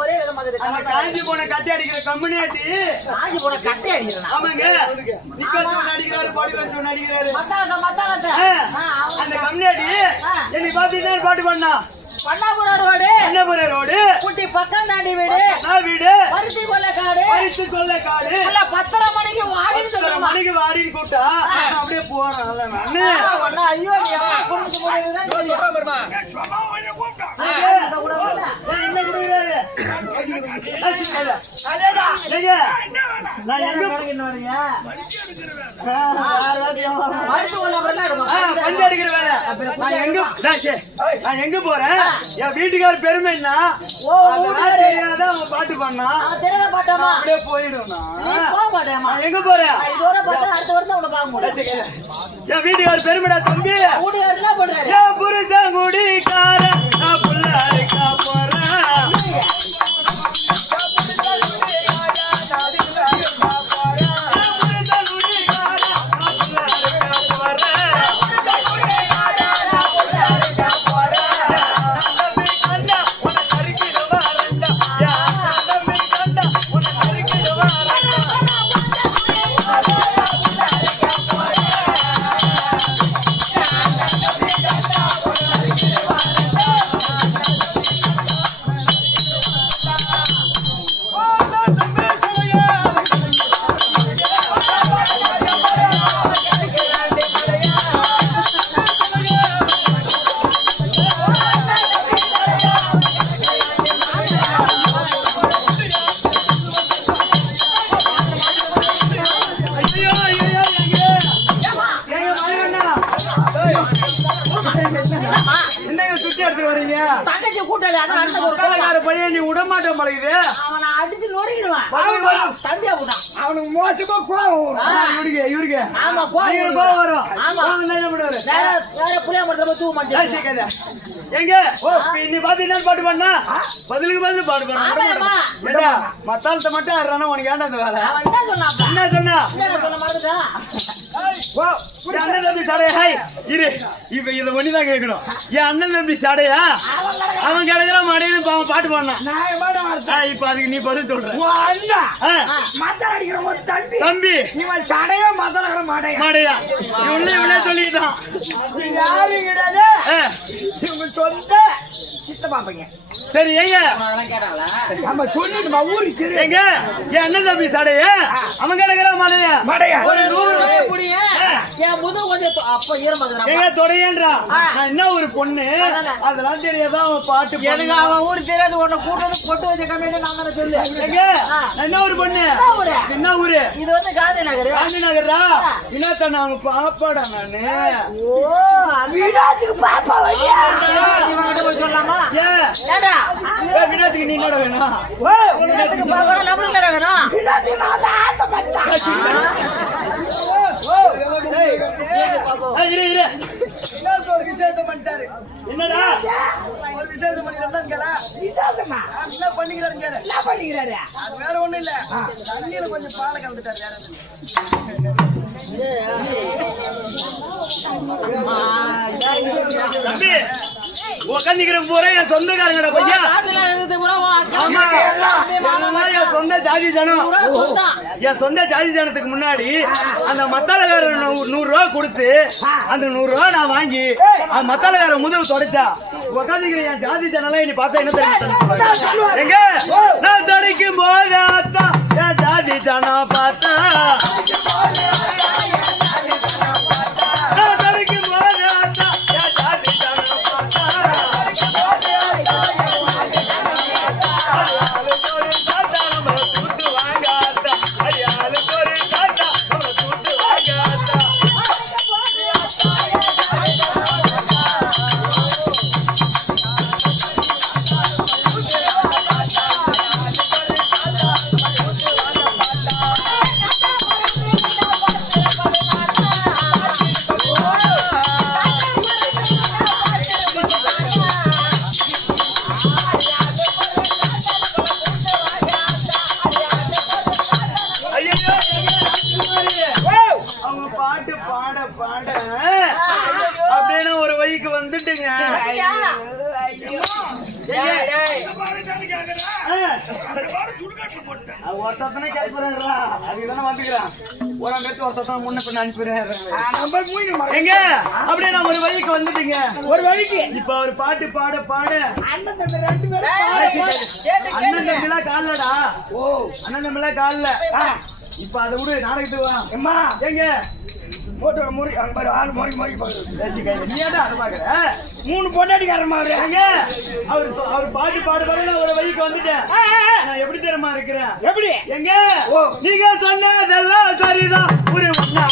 ஒரே காஞ்சி போன கட்டி அடிக்கிற கம்பெனி ஆட்டி காஞ்சி போன கட்டை அடிக்கிறேன் ஆமாங்க. அடிக்கிறாரு பாடி வச்சு அடிக்கிறாரு அந்த கம்பெனி ஆட்டி என்னை பாத்தீங்கன்னா பாட்டு பண்ணா பண்ணாபுரம் ரோடு. அன்னபுர ரோடு. குட்டி பக்கம் தாண்டி வீடு. நான் வீடு. பருத்தி கொள்ள காடு. பரிசு கொள்ள காடு. இல்ல பத்தரை மணிக்கு வாடி பத்தரை மணிக்கு வாடின்னு கூப்பிட்டா நான் அப்படியே போறேன். நானு ஐயோ நீ நான் எங்க போறேன்? என் வீட்டுக்கார பெருமை என்ன பாட்டு பண்ணா அப்படியே போயிடும் எங்க போறேன் என் வீட்டுக்கார பெருமைடா தம்பி புருஷன் குடிக்கார தங்கச்சி கூட்டாளி அதான் அடுத்த ஒரு கோலம். காலக்கார பையன் நீ விடமாட்டேன் பழகுது அவனை அடிச்சு நொறுக்கிடுவேன். தம்பியா கூட்டான் அவனுக்கு மோசமா கோவம் வரும். இவருக்கு இவருக்கு. ஆமா, கோவம். கோவம் வரும். ஆமா. என்ன பண்ணுவாரு? வேற புளிய மரத்துல போய் ஏய், மாட்டேன் சீக்கிரம். எங்க? ஓ, நீ பாத்து என்ன பாட்டு பண்ணா பதிலுக்கு பதில் பாட்டு. பண்ண ஏடா மத்தாளத்தை மட்டும் ஆடுறானா? உனக்கு ஏன்டா இந்த வேலை? என்ன சொன்னா? என்ன சொல்ல மறந்துட்டான் என் அண்ணன் தம்பி சடைய? இரு. இப்ப இத ஒண்ணுதான் கேட்கணும். என் அண்ணன் தம்பி சடையா? அவன் கிடைக்கிற மடையில அவன் பாட்டு பாடினான் இப்ப அதுக்கு நீ பதில் சொல்ற. தம்பி. மடையா? இவனே இவனே சொல்லிக்கிட்டான் ஆ, சரி எங்க அதெல்லாம் கேட்டாங்களா எங்க என் அண்ணன் தம்பி சடைய அவன் கிடைக்கிற மடையா? ஒரு நூறு ரூபாய் புடிய என் முதுகு கொஞ்சம் அப்ப தொடையன்றா? நான் என்ன ஒரு பொண்ணு? அதெல்லாம் தெரியாதா அவன் பாட்டு எனக்கு. அவன் ஊரு தெரியாது உன்னை பொட்டு வச்ச கம்மியில நான் தானே சொல்லு. என்ன ஒரு பொண்ணு? என்ன ஊரு? என்ன ஊரு? இது வந்து காந்தி நகர். காந்தி நகரா என்னத்தான் நான் பாப்பாடா நானு? ஓ பாப்பா இவங்கிட்ட போய் ஏய், வினோத்துக்கு நீ என்னடா வேணும் நம்மளுக்கு என்ன வேணும் இரு இரு ஒரு விசேஷம் பண்ணிட்டாரு என்னடா ஒரு விசேஷம் பண்ணிக்கிறதா விசேஷமா என்ன பண்ணிக்கிறாரு என்ன பண்ணிக்கிறாரு அது வேற ஒண்ணும் இல்ல தண்ணியில கொஞ்சம் பாலை கலந்துட்டாரு வேற தம்பி உக்காந்துக்கிற பூரா என் சொந்தக்காரங்கடா பையா. ஆமா. என் சொந்த ஜாதி ஜனம். என் சொந்த ஜாதி ஜனத்துக்கு முன்னாடி அந்த மத்தாளக்காரன் நூ- நூறு ரூபா கொடுத்து அந்த நூறு ரூபா நான் வாங்கி அந்த மத்தாளக்காரன் முதுகு தொடச்சா உட்காந்துக்கிறேன் என் ஜாதி ஜனம்லாம் இனி பார்த்தா என்ன தெரியும் எங்க? நான் தடிக்கும் போது என் ஜாதி ஜனம் பார்த்தா. வந்துட்டீங்க. ஒருத்தனை கிளப்புறாங்களா அதுதானே வந்துக்கிறான். ஒரு அங்கத்து ஒருத்தனை முன்ன பின்ன அனுப்புறாங்க எங்க? அப்படியே நான் ஒரு வழிக்கு வந்துட்டீங்க. ஒரு வழிக்கு. இப்ப ஒரு பாட்டு பாட பாட. அண்ணன் தம்பி ரெண்டு பேரும் அண்ணன் தம்பிலா கால்லடா ஓ. அண்ணன் தம்பிலா கால்ல. இப்ப அதை விடு நாடகத்துக்கு வா. எங்க? போட்டு முறி அங்க பாரு ஆள் முறி முறி கையில. நீ ஏன்டா அதை பாக்குற? மூணு பொண்டாட்டிக்காரமா அவரு அவர் அவர் பாட்டு பாட பாட நான் ஒரு வழிக்கு வந்துட்டேன். நான் எப்படி தெரியுமா இருக்கிறேன்? எப்படி? எங்க? நீங்க சொன்னதெல்லாம் சரிதான். ஒரு ஒன்னா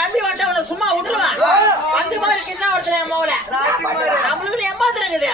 நம்பி வந்துட்ட உன்னை சும்மா விட்டுருவேன் வந்து மாதிரி கிட்ட ஒருத்தர் என் மோல நம்மளுக்கு ஏமாத்துறங்குது.